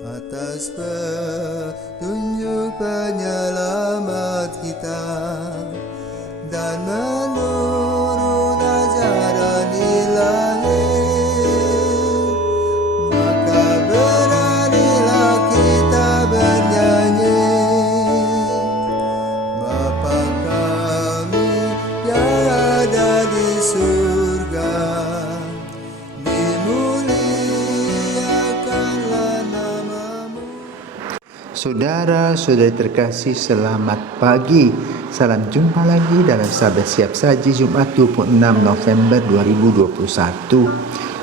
Atas petunjuk penyelamat kita dan menurut ajaran ilahi, maka beranilah kita bernyanyi. Bapa kami yang ada di surga, dimuliakanlah namamu. Saudara-saudari terkasih, selamat pagi. Salam jumpa lagi dalam Sabda Siap Saji Jumat 26 November 2021.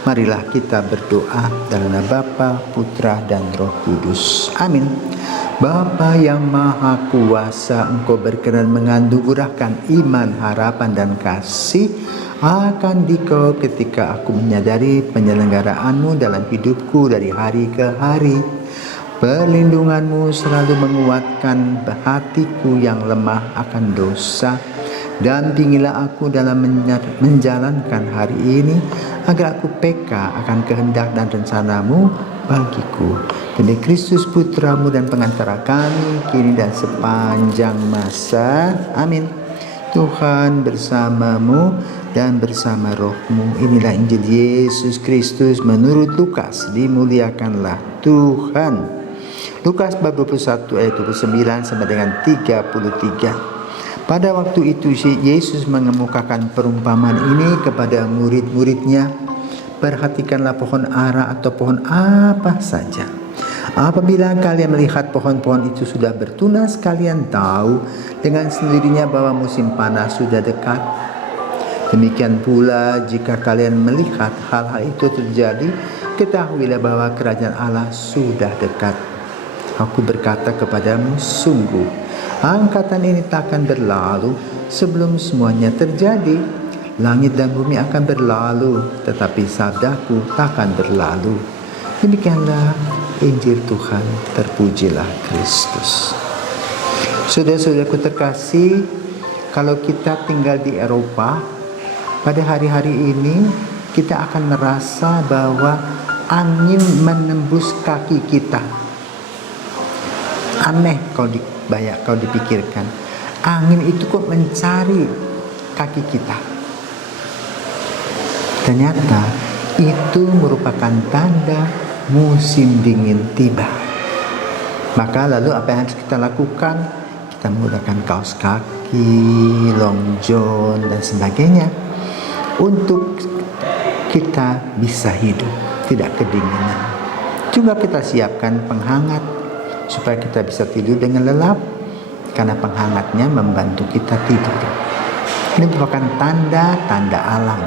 Marilah kita berdoa dalam nama Bapa, Putra, dan Roh Kudus. Amin. Bapa yang Maha Kuasa, Engkau berkenan menganugerahkan iman, harapan, dan kasih akan Dikau ketika aku menyadari penyelenggaraanmu dalam hidupku dari hari ke hari. Perlindunganmu selalu menguatkan hatiku yang lemah akan dosa. Dampingilah aku dalam menjalankan hari ini, agar aku peka akan kehendak dan rencanamu bagiku. Demi Kristus Putramu dan pengantara kami, kini dan sepanjang masa. Amin. Tuhan bersamamu dan bersama rohmu. Inilah Injil Yesus Kristus menurut Lukas. Dimuliakanlah Tuhan. Lukas bab 21 ayat 29 sampai dengan 33. Pada waktu itu Yesus mengemukakan perumpamaan ini kepada murid-muridnya. Perhatikanlah pohon ara atau pohon apa saja. Apabila kalian melihat pohon-pohon itu sudah bertunas, kalian tahu dengan sendirinya bahwa musim panas sudah dekat. Demikian pula jika kalian melihat hal-hal itu terjadi, ketahuilah bahwa kerajaan Allah sudah dekat. Aku berkata kepadamu, sungguh angkatan ini takkan berlalu sebelum semuanya terjadi. Langit dan bumi akan berlalu, tetapi sabdaku takkan berlalu. Demikianlah Injil Tuhan, terpujilah Kristus. Saudara-saudaraku terkasih, kalau kita tinggal di Eropa, pada hari-hari ini kita akan merasa bahwa angin menembus kaki kita. Aneh kalau dipikirkan, angin itu kok mencari kaki kita. Ternyata itu merupakan tanda musim dingin tiba. Maka lalu apa yang harus kita lakukan? Kita menggunakan kaos kaki, long john, dan sebagainya untuk kita bisa hidup, tidak kedinginan. Juga kita siapkan penghangat supaya kita bisa tidur dengan lelap, karena penghangatnya membantu kita tidur. Ini merupakan tanda-tanda alam.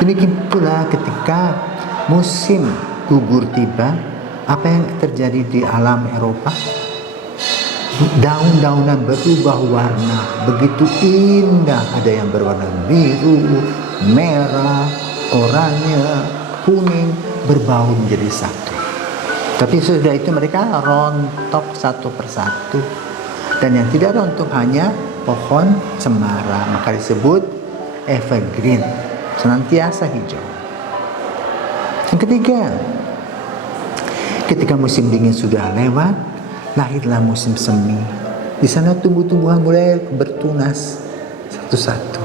Demikian pula ketika musim gugur tiba, apa yang terjadi di alam Eropa? Daun-daunan berubah warna, begitu indah. Ada yang berwarna biru, merah, oranye, kuning, berbaur menjadi satu. Tapi sudah itu mereka rontok satu persatu. Dan yang tidak rontok hanya pohon cemara, maka disebut evergreen, senantiasa hijau. Yang ketiga, ketika musim dingin sudah lewat, lahirlah musim semi. Di sana tumbuh-tumbuhan mulai bertunas satu-satu.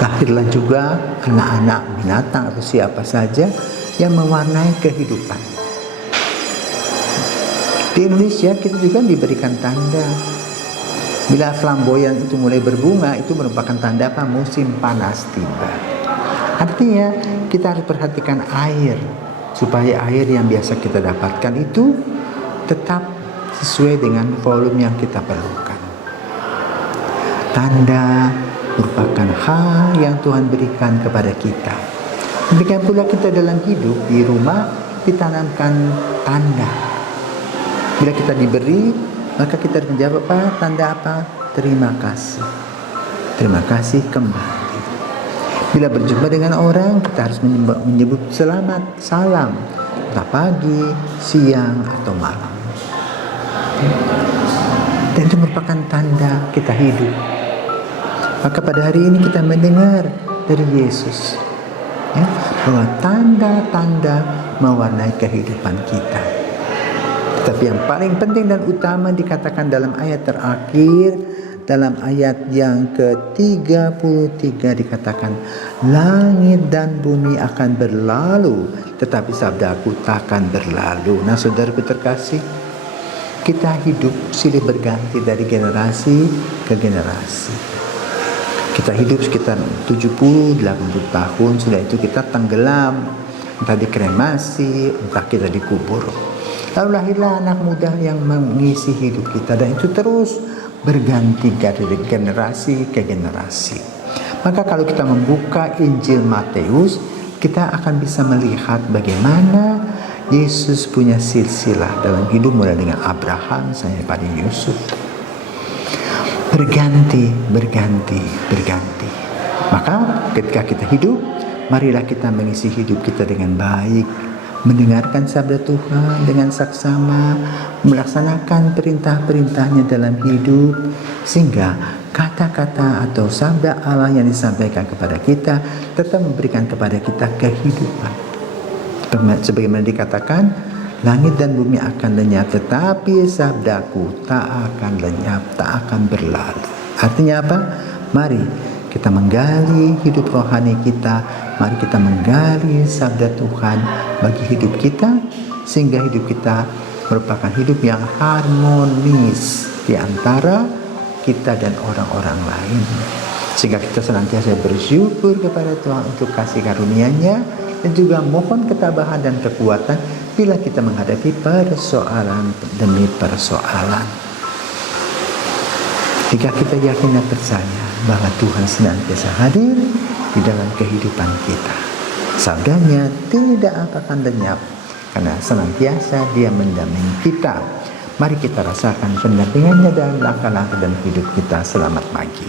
Lahirlah juga anak-anak binatang atau siapa saja yang mewarnai kehidupan. Di Indonesia kita juga diberikan tanda. Bila flamboyan itu mulai berbunga, itu merupakan tanda apa? Musim panas tiba. Artinya kita harus perhatikan air, supaya air yang biasa kita dapatkan itu tetap sesuai dengan volume yang kita perlukan. Tanda merupakan hal yang Tuhan berikan kepada kita. Demikian pula kita dalam hidup, di rumah ditanamkan tanda. Bila kita diberi, maka kita menjawab apa? Tanda apa? Terima kasih. Terima kasih kembali. Bila berjumpa dengan orang, kita harus menyebut selamat, salam, entah pagi, siang, atau malam. Dan itu merupakan tanda kita hidup. Maka pada hari ini kita mendengar dari Yesus, bahwa tanda-tanda mewarnai kehidupan kita. Tapi yang paling penting dan utama dikatakan dalam ayat terakhir, dalam ayat yang ke-33 dikatakan, langit dan bumi akan berlalu, tetapi sabdaku takkan berlalu. Nah saudaraku terkasih, kita hidup silih berganti dari generasi ke generasi. Kita hidup sekitar 70-80 tahun, sudah itu kita tenggelam, entah dikremasi, entah kita dikubur. Lalu lahirlah anak muda yang mengisi hidup kita, dan itu terus berganti dari generasi ke generasi. Maka kalau kita membuka Injil Matius, kita akan bisa melihat bagaimana Yesus punya silsilah dalam hidup, mulai dengan Abraham sampai pada Yusuf. Berganti. Maka ketika kita hidup, marilah kita mengisi hidup kita dengan baik, mendengarkan sabda Tuhan dengan saksama, melaksanakan perintah-perintahnya dalam hidup, sehingga kata-kata atau sabda Allah yang disampaikan kepada kita tetap memberikan kepada kita kehidupan. Sebagaimana dikatakan, langit dan bumi akan lenyap, tetapi sabdaku tak akan lenyap, tak akan berlalu. Artinya apa? Mari kita menggali hidup rohani kita, mari kita menggali sabda Tuhan bagi hidup kita, sehingga hidup kita merupakan hidup yang harmonis di antara kita dan orang-orang lain, sehingga kita senantiasa bersyukur kepada Tuhan untuk kasih karunia-Nya, dan juga mohon ketabahan dan kekuatan bila kita menghadapi persoalan demi persoalan. Jika kita yakin dan percaya bahwa Tuhan senantiasa hadir di dalam kehidupan kita, sabdanya tidak akan lenyap, karena senantiasa Dia mendampingi kita. Mari kita rasakan pendampingannya dalam langkah-langkah dalam hidup kita. Selamat pagi.